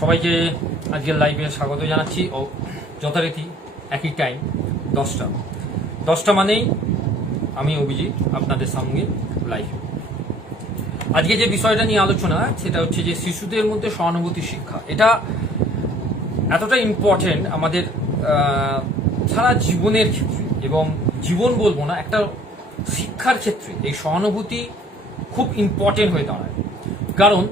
সবাইকে আজকের লাইভে স্বাগত জানাচ্ছি ও যথারীতি একই টাইম দশটা। দশটা মানেই আমি অভিজিৎ আপনাদের সঙ্গে লাইভ আজকে যে বিষয়টা নিয়ে আলোচনা, সেটা হচ্ছে যে শিশুদের মধ্যে সহানুভূতি শিক্ষা। এটা এতটা ইম্পর্টেন্ট আমাদের সারা জীবনের ক্ষেত্রে এবং জীবন বলব না, একটা শিক্ষার ক্ষেত্রে এই সহানুভূতি খুব ইম্পর্টেন্ট হয়ে দাঁড়ায়। কারণ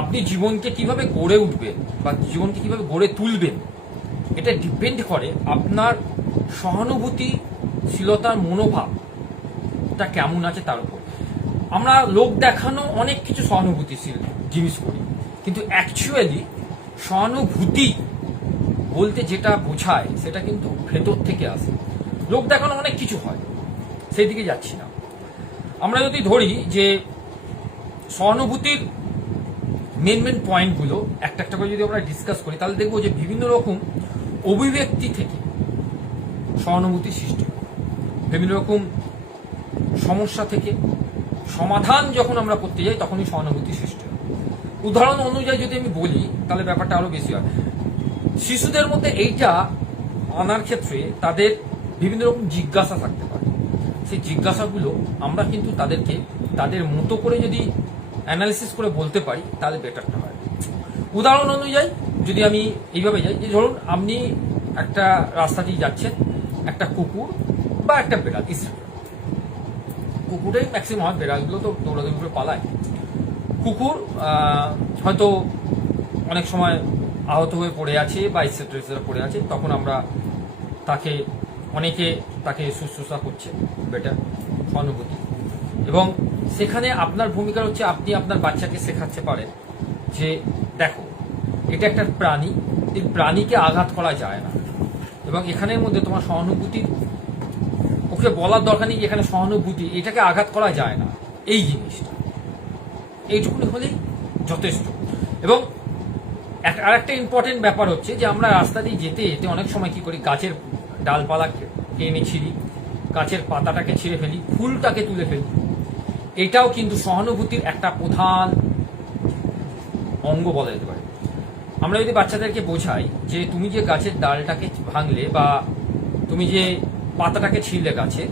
আপনি জীবনকে কীভাবে গড়ে উঠবেন বা জীবনকে কীভাবে গড়ে তুলবেন, এটা ডিপেন্ড করে আপনার সহানুভূতিশীলতার মনোভাবটা কেমন আছে তার উপর। আমরা লোক দেখানো অনেক কিছু সহানুভূতিশীল জিনিস করি, কিন্তু অ্যাকচুয়ালি সহানুভূতি বলতে যেটা বোঝায় সেটা কিন্তু ভেতর থেকে আসে। লোক দেখানো অনেক কিছু হয় সেই দিকে যাচ্ছি না। আমরা যদি ধরি যে সহানুভূতির মেন মেন পয়েন্টগুলো একটা একটা করে যদি আমরা ডিসকাস করি, তাহলে দেখব যে বিভিন্ন রকম অভিব্যক্তি থেকে সহানুভূতি সৃষ্টি বিভিন্ন রকম সমস্যা থেকে সমাধান যখন আমরা করতে যাই, তখনই সহানুভূতি সৃষ্টি হয়। উদাহরণ অনুযায়ী যদি আমি বলি, তাহলে ব্যাপারটা আরও বেশি হয়। শিশুদের মধ্যে এইটা আনার ক্ষেত্রে তাদের বিভিন্ন রকম জিজ্ঞাসা থাকতে পারে। সেই জিজ্ঞাসাগুলো আমরা কিন্তু তাদেরকে, তাদের মতো করে যদি অ্যানালিসিস করে বলতে পারি, তাহলে বেটারটা হয়। উদাহরণ অনুযায়ী, যদি আমি এইভাবে যাই যে ধরুন আপনি একটা রাস্তা দিয়ে যাচ্ছেন, একটা কুকুর বা একটা বেড়াল ইসরা কুকুরেই ম্যাক্সিমাম হয় বেড়ালগুলো তো দৌড়াদৌড়ি করে পালায়। কুকুর হয়তো অনেক সময় আহত হয়ে পড়ে আছে বা এক্সেট্রা পড়ে আছে, তখন আমরা তাকে, অনেকে তাকে শুশ্রূষা করছে বেটার সহানুভূতি। এবং সেখানে আপনার ভূমিকা হচ্ছে আপনি আপনার বাচ্চাকে শেখাতে পারেন যে, দেখো, এটা একটা প্রাণী, এই প্রাণীকে আঘাত করা যায় না। এবং এখানের মধ্যে তোমার সহানুভূতির ওকে বলার দরকার নেই এখানে সহানুভূতি, এটাকে আঘাত করা যায় না। এই জিনিসটা। এইটুকুনি হলেই যথেষ্ট। এবং আর একটা ইম্পর্টেন্ট ব্যাপার হচ্ছে যে, আমরা রাস্তা দিয়ে যেতে যেতে অনেক সময় কি করি, গাছের ডালপালা টেনে ছিঁড়ি, গাছের পাতাটাকে ছিঁড়ে ফেলি, ফুলটাকে তুলে ফেলি। এটাও কিন্তু সহানুভূতির একটা প্রধান অঙ্গ বলা যেতে পারে। আমরা যদি বাচ্চাদেরকে বোঝাই যে তুমি যে গাছের ডালটাকে ভাঙলে বা তুমি যে পাতাটাকে ছিঁড়লে গাছে,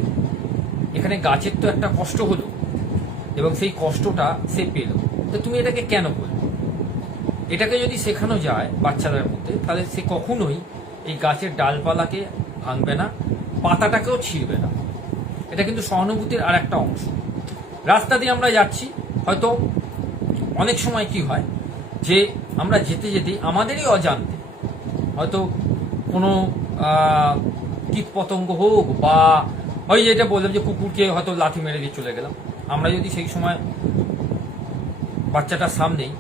এখানে গাছের তো একটা কষ্ট হলো এবং সেই কষ্টটা সে পেল। তো তুমি এটাকে কেন বলবে এটাকে যদি শেখানো যায় বাচ্চাদের মধ্যে, তাহলে সে কখনোই এই গাছের ডালপালাকে ভাঙবে না, পাতাটাকেও ছিঁড়বে না। এটা কিন্তু সহানুভূতির আর একটা অংশ। রাস্তা দিয়ে আমরা যাচ্ছি, হয়তো অনেক সময় কি হয় যে আমরা যেতে যেতে আমাদেরই অজান্তে হয়তো কোনো কীট পতঙ্গ হোক বা ওই যেটা বললাম যে কুকুরকে হয়তো লাথি মেরে দিয়ে চলে গেলাম। আমরা যদি সেই সময় বাচ্চাটার সামনেই,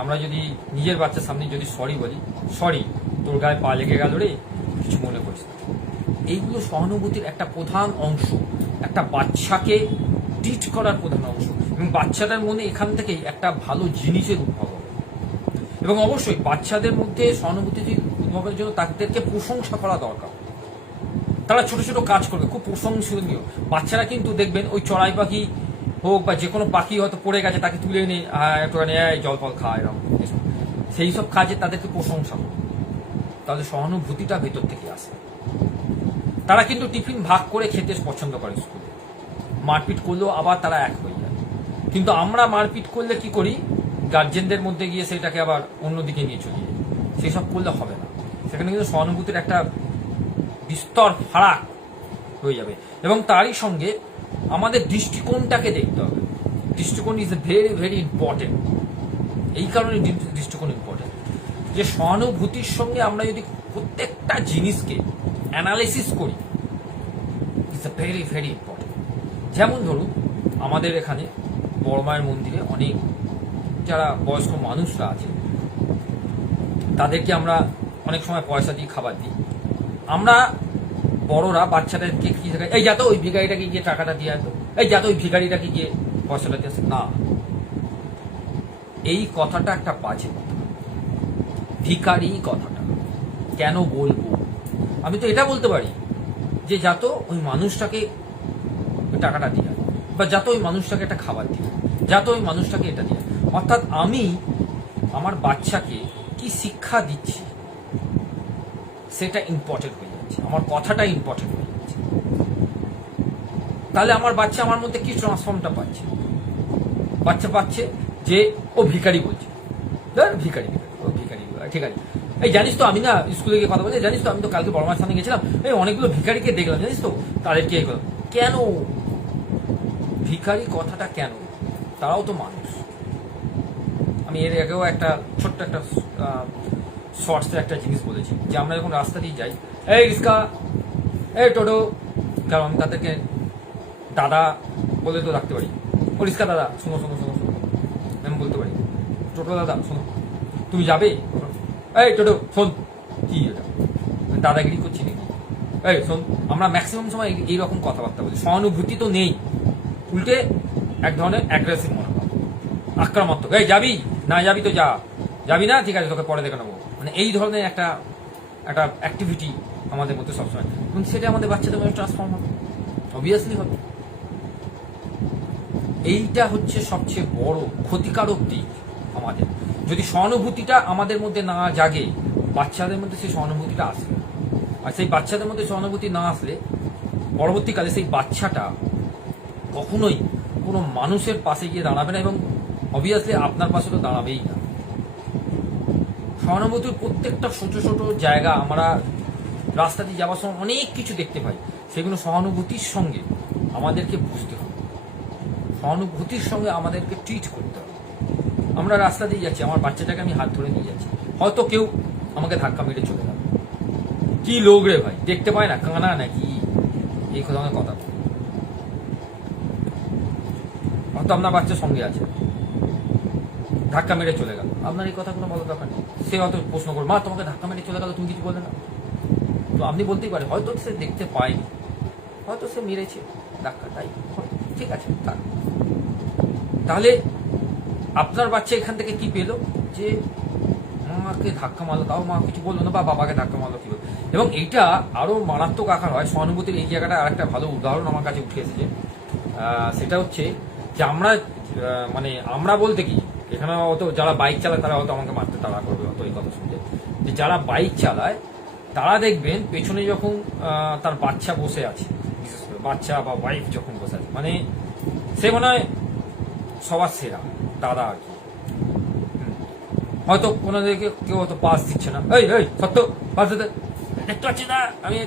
আমরা যদি নিজের বাচ্চার সামনে যদি সরি বলি সরি তোর গায়ে পা লেগে গেল রে, কিছু মনে করিস এইগুলো সহানুভূতির একটা প্রধান অংশ, একটা বাচ্চাকে টিচ করার প্রধান অংশ এবং বাচ্চাদের মনে এখান থেকেই একটা ভালো জিনিসের উদ্ভব এবং অবশ্যই বাচ্চাদের মধ্যে সহানুভূতি উদ্ভবের জন্য তাদেরকে প্রশংসা করা দরকার। তারা ছোট ছোট কাজ করবে, খুব প্রশংসনীয়। বাচ্চারা কিন্তু দেখবেন ওই চড়াই পাখি হোক বা যে কোনো পাখি হয়তো পড়ে গেছে, তাকে তুলে এনে একটুখানি জল ফল খায় এরকম। সেই সব কাজে তাদেরকে প্রশংসা করবে। তাদের সহানুভূতিটা ভেতর থেকে আসে। তারা কিন্তু টিফিন ভাগ করে খেতে পছন্দ করে স্কুলে। মারপিট করলেও আবার তারা এক হয়ে যায়। কিন্তু আমরা মারপিট করলে কি করি? গার্জেনদের মধ্যে গিয়ে সেটাকে আবার অন্যদিকে নিয়ে চলে যাই। সেসব করলে হবে না। সেখানে কিন্তু সহানুভূতির একটা বিস্তর ফারাক হয়ে যাবে। এবং তারই সঙ্গে আমাদের দৃষ্টিকোণটাকে দেখতে হবে। দৃষ্টিকোণ ইজ ভেরি ভেরি ইম্পর্টেন্ট এই কারণে দৃষ্টিকোণ ইম্পর্টেন্ট যে সহানুভূতির সঙ্গে আমরা যদি প্রত্যেকটা জিনিসকে অ্যানালাইসিস করি ইটস এ ভেরি ভেরি যেমন ধরুন, আমাদের এখানে বড়মায়ের মন্দিরে অনেক যারা বয়স্ক মানুষরা আছে, তাদেরকে আমরা অনেক সময় পয়সা দিয়ে খাবার দিই। আমরা বড়রা বাচ্চাদেরকে কি শেখাই এই যাতে ওই ভিখারিটাকে গিয়ে টাকাটা দিয়ে আসো এই যাতে ওই ভিখারিটাকে গিয়ে পয়সাটা দিয়ে না। এই কথাটা একটা বাজে কথা। ভিখারি কথাটা। কেন বলব? আমি তো এটা বলতে পারি যে যাত ওই মানুষটাকে টাকাটা দিয়ে। বা যাতে ওই মানুষটাকে একটা খাবার দিয়ে। যাতে ওই মানুষটাকে এটা দিয়ে অর্থাৎ আমি আমার বাচ্চাকে কি শিক্ষা দিচ্ছি, সেটা ইম্পর্টেন্ট হয়ে যাচ্ছে। আমার কথাটা ইম্পর্টেন্ট হয়ে যাচ্ছে। তাহলে আমার বাচ্চা আমার মধ্যে কি ট্রান্সফর্মটা পাচ্ছে? বাচ্চা পাচ্ছে যে ও ভিখারি বলছে। ধর ভিখারি ভিখারি, ও ভিখারি, ঠিক আছে। এই জানিস তো আমি না স্কুলে গিয়ে কথা বলছি জানিস তো আমি তো কালকে বড় মার সামনে গেছিলাম, এই অনেকগুলো ভিখারিকে দেখলাম, জানিস তো? তাদেরকে কেন? ভিখারি কথাটা কেন? তারাও তো মানুষ। আমি এর আগেও একটা ছোট্ট একটা শর্টসে একটা জিনিস বলেছি, যে আমরা যখন রাস্তা দিয়ে যাই, এই রিস্কা, এই টোটো, কারণ তাদেরকে দাদা বলে তো রাখতে পারি। ও রিস্কা দাদা, শোনো শোনো শোনো শোনো, আমি বলতে পারি, টোটো দাদা, শোনো, তুমি যাবে? এই টোটো, শোন। কি এটা? দাদাগিরি করছি নাকি? এই শোন, আমরা ম্যাক্সিমাম সময় এই- এইরকম কথাবার্তা বলি, সহানুভূতি তো নেই। উল্টে এক ধরনের অ্যাগ্রেসিভ মনোভাব আক্রমণাত্মক। এই, যাবি? না, যাবি তো যা। যাবি না? ঠিক আছে, তোকে পরে দেখে নেব। মানে এই ধরনের একটা একটা অ্যাক্টিভিটি আমাদের মধ্যে সবসময়। এবং সেটা আমাদের বাচ্চাদের মধ্যে ট্রান্সফর্ম হবে। অবভিয়াসলি হবে। এইটা হচ্ছে সবচেয়ে বড় ক্ষতিকারক দিক আমাদের। যদি সহানুভূতিটা আমাদের মধ্যে না জাগে, বাচ্চাদের মধ্যে সেই সহানুভূতিটা আসবে। আর সেই বাচ্চাদের মধ্যে সহানুভূতি না আসলে, পরবর্তীকালে সেই বাচ্চাটা কখনোই কোনো মানুষের পাশে গিয়ে দাঁড়াবে না এবং অবভিয়াসলি আপনার পাশে তো দাঁড়াবেই না। সহানুভূতির প্রত্যেকটা ছোট ছোট জায়গা আমরা রাস্তা দিয়ে যাওয়ার সময় অনেক কিছু দেখতে পাই। সেগুলো সহানুভূতির সঙ্গে আমাদেরকে বুঝতে হবে। সহানুভূতির সঙ্গে আমাদেরকে ট্রিট করতে হবে। আমরা রাস্তা দিয়ে যাচ্ছি, আমার বাচ্চাটাকে আমি হাত ধরে নিয়ে যাচ্ছি। হয়তো কেউ আমাকে ধাক্কা মেরে চলে যাবে কি লোক রে ভাই? দেখতে পায় না, কানা নাকি? এই কথা কথা বলে। হয়তো আপনার বাচ্চার সঙ্গে আছে। ধাক্কা মেরে চলে গেল। আপনার এই কথাগুলো বলার দরকার নেই। সে হয়তো প্রশ্ন করবে মা তোমাকে ধাক্কা মেরে চলে গেল তুমি কিছু বললে না? তো আপনি বলতেই পারেন হয়তো সে দেখতে পায়নি হয়তো সে মেরেছে ধাক্কা তাই ঠিক আছে তাহলে আপনার বাচ্চা এখান থেকে কি পেল? যে মাকে ধাক্কা মারলো তাও মা কিছু বলল না বা বাবাকে ধাক্কা মারলো কি? এবং এইটা আরও মারাত্মক আকার হয়। সহানুভূতির এই জায়গাটা আরেকটা ভালো উদাহরণ আমার কাছে উঠে এসেছে। সেটা হচ্ছে যে আমরা মানে আমরা বলতে কি, এখানে অত যারা বাইক চালায় তারা হয়তো আমাকে মারতে তাড়া করবে, অত এই কথা শুনতে যে যারা বাইক চালায়, তারা দেখবেন পেছনে যখন তার বাচ্চা বসে আছে, বিশেষ করে বাচ্চা বা ওয়াইফ যখন বসে আছে মানে সে মনে হয় সবার সেরা, দাদা আর কি। হয়তো কোনো দিকে কেউ হয়তো পাস দিচ্ছে না। এই এই, সত্য পাস দিতে। দেখতে পাচ্ছি না, আমি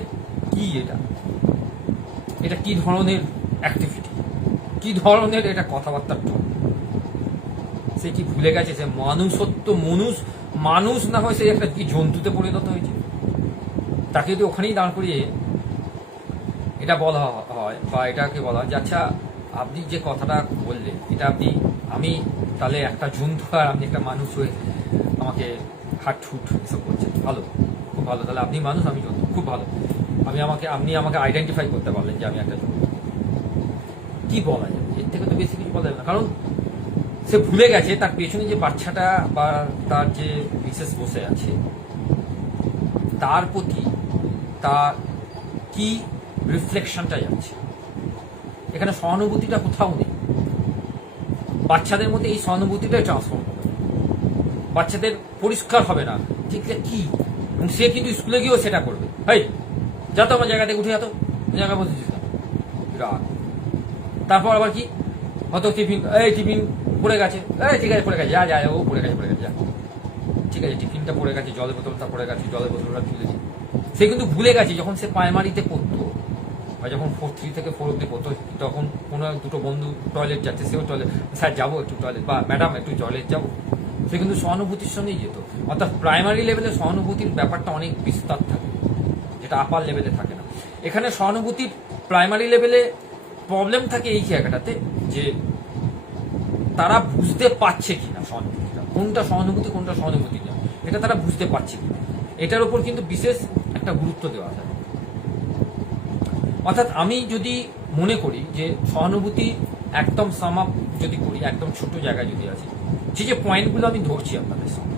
কি এটা? এটা কি ধরনের অ্যাক্টিভিটি কি ধরনের এটা কথাবার্তার টোন সে কি ভুলে গেছে সে মানুষত্ব মানুষ মানুষ না হয় সে একটা কি জন্তুতে পরিণত হয়েছে? তাকে যদি ওখানেই দাঁড় করিয়ে এটা বলা হয় বা এটাকে বলা হয় যে আচ্ছা আপনি যে কথাটা বললেন, এটা আপনি, আমি তাহলে একটা জন্তু আর আপনি একটা মানুষ হয়ে আমাকে হাট ঠুট এসব করছেন। ভালো, খুব ভালো। তাহলে আপনি মানুষ, আমি জন্তু। খুব ভালো। আমি আমাকে, আপনি আমাকে আইডেন্টিফাই করতে পারলেন যে আমি একটা জন্তু। কি বলা যাবে? এর থেকে তো বেশি কিছু বলা যাবে না। কারণ সে ভুলে গেছে, তার পেছনে যে বাচ্চাটা বা তার যে বিশেষ বসে আছে, তার প্রতি তার কি রিফ্লেকশনটা যাচ্ছে? এখানে সহানুভূতিটা কোথাও নেই। বাচ্চাদের মধ্যে এই সহানুভূতিটাই ট্রান্সফর্ম হবে। বাচ্চাদের পরিষ্কার হবে না। ঠিক কি? সে কিন্তু স্কুলে গিয়েও সেটা করবে। হাই, যা তো আমার জায়গা থেকে উঠে যেত জায়গা না রাগ তারপর আবার কি? হয়তো টিফিন, এই টিফিন পড়ে গেছে। এই ঠিক আছে, পড়ে গেছে, যা যা ও পড়ে গেছে পড়ে গেছে, যা। ঠিক আছে, টিফিনটা পড়ে গেছে, জলের বোতলটা পড়ে গেছে, জলের বোতলটা তুলে দিই সে কিন্তু ভুলে গেছে, যখন সে প্রাইমারিতে পড়তো, বা যখন ফোর থ্রি থেকে ফোর অব্দি পড়তো, তখন কোনো দুটো বন্ধু টয়লেট যাচ্ছে, সেও টয়লেট স্যার, যাব একটু টয়লেট বা ম্যাডাম একটু টয়লেট যাব। সে কিন্তু সহানুভূতির সঙ্গেই যেত। অর্থাৎ প্রাইমারি লেভেলে সহানুভূতির ব্যাপারটা অনেক বিস্তার থাকে, যেটা আপার লেভেলে থাকে না। এখানে সহানুভূতি প্রাইমারি লেভেলে প্রবলেম থাকে এই জায়গাটাতে যে তারা বুঝতে পারছে কিনা সহানুভূতিটা। কোনটা সহানুভূতি কোনটা সহানুভূতি না। এটা তারা বুঝতে পারছে কিনা। এটার উপর কিন্তু বিশেষ একটা গুরুত্ব দেওয়া যায় অর্থাৎ আমি যদি মনে করি যে সহানুভূতি একদম সাম আপ যদি করি, একদম ছোট জায়গায় যদি আছি যে যে পয়েন্টগুলো আমি ধরছি আপনাদের সামনে।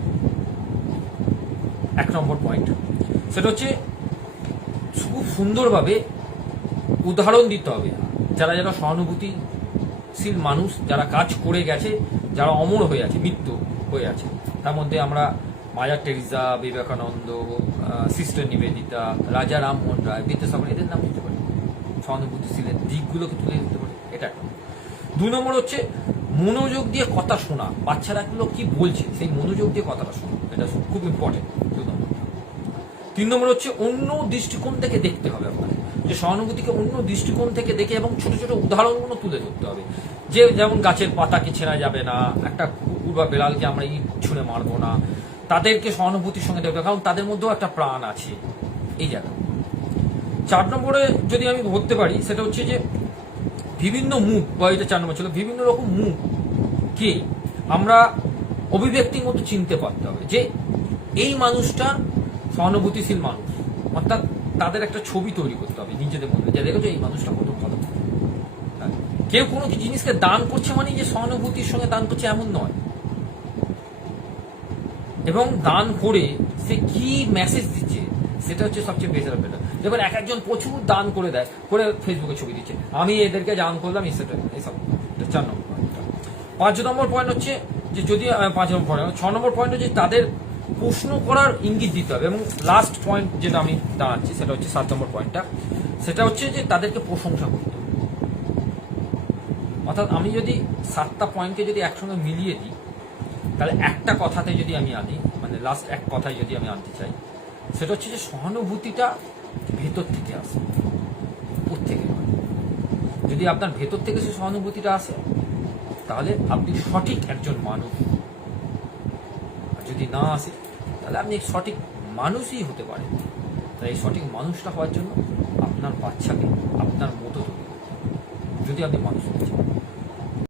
এক নম্বর পয়েন্ট সেটা হচ্ছে খুব সুন্দরভাবে উদাহরণ দিতে হবে। যারা যারা সহানুভূতিশীল মানুষ, যারা কাজ করে গেছে, যারা অমর হয়ে আছে, মৃত্যু হয়ে আছে, তার মধ্যে আমরা মায়া টেরিজা, বিবেকানন্দ সিস্টার নিবেদিতা, রাজা রামমোহন রায় বিদ্যাসাগর এদের নাম দিতে পারি। সহানুভূতিশীলের দিকগুলোকে তুলে দিতে পারি, এটা দুই নম্বর হচ্ছে, মনোযোগ দিয়ে কথা শোনা। বাচ্চারা গুলো কি বলছে? সেই মনোযোগ দিয়ে কথাটা শোনা, এটা খুব ইম্পর্টেন্ট দু নম্বর। তিন নম্বর হচ্ছে, অন্য দৃষ্টিকোণ থেকে দেখতে হবে আপনার যে সহানুভূতিকে অন্য দৃষ্টিকোণ থেকে দেখে এবং ছোট ছোট উদাহরণগুলো তুলে ধরতে হবে। যে যেমন গাছের পাতাকে ছেঁড়া যাবে না, একটা কুকুর বা বেড়ালকে আমরা ইট ছুঁড়ে মারবো না, তাদেরকে সহানুভূতির সঙ্গে দেখবে কারণ তাদের মধ্যেও একটা প্রাণ আছে। এই জায়গা। চার নম্বরে যদি আমি ধরতে পারি, সেটা হচ্ছে যে বিভিন্ন মুখ বা এটা চার নম্বর ছিল, বিভিন্ন রকম মুখ কে আমরা অভিব্যক্তির মতো চিনতে পারতে হবে যে এই মানুষটা সহানুভূতিশীল মানুষ, অর্থাৎ তাদের একটা ছবি তৈরি করতে হবে নিজেদের মধ্যে। যে দেখেছ এই মানুষটা কত ভালো। হ্যাঁ। কেউ কোনো জিনিসকে দান করছে মানে যে সহানুভূতির সঙ্গে দান করছে এমন নয়। এবং দান করে সে কি মেসেজ দিচ্ছে, সেটা হচ্ছে সবচেয়ে বেটার বেটার দেখুন এক একজন প্রচুর দান করে দেয়, করে ফেসবুকে ছবি দিচ্ছে। আমি এদেরকে দান করলাম সেটা এইসব চার নম্বর পাঁচ নম্বর পয়েন্ট হচ্ছে যে যদি পাঁচ নম্বর পয়েন্ট ছ নম্বর পয়েন্ট হচ্ছে তাদের প্রশ্ন করার ইঙ্গিত দিতে হবে এবং লাস্ট পয়েন্ট যেটা আমি দাঁড়াচ্ছি, সেটা হচ্ছে সাত নম্বর পয়েন্টটা সেটা হচ্ছে যে তাদেরকে প্রশংসা করতে অর্থাৎ আমি যদি সাতটা পয়েন্টকে যদি একসঙ্গে মিলিয়ে দিই, তাহলে একটা কথাতে যদি আমি আনি মানে লাস্ট এক কথায় যদি আমি আনতে চাই, সেটা হচ্ছে যে সহানুভূতিটা ভেতর থেকে আসে, উপর থেকে যদি আপনার ভেতর থেকে সে সহানুভূতিটা আসে, তাহলে আপনি সঠিক একজন মানুষ। যদি না আসে, তাহলে আপনি সঠিক মানুষই হতে পারেন তাই এই সঠিক মানুষটা হওয়ার জন্য আপনার বাচ্চাকে, আপনার মতো। যদি আপনি মানুষ হতে চান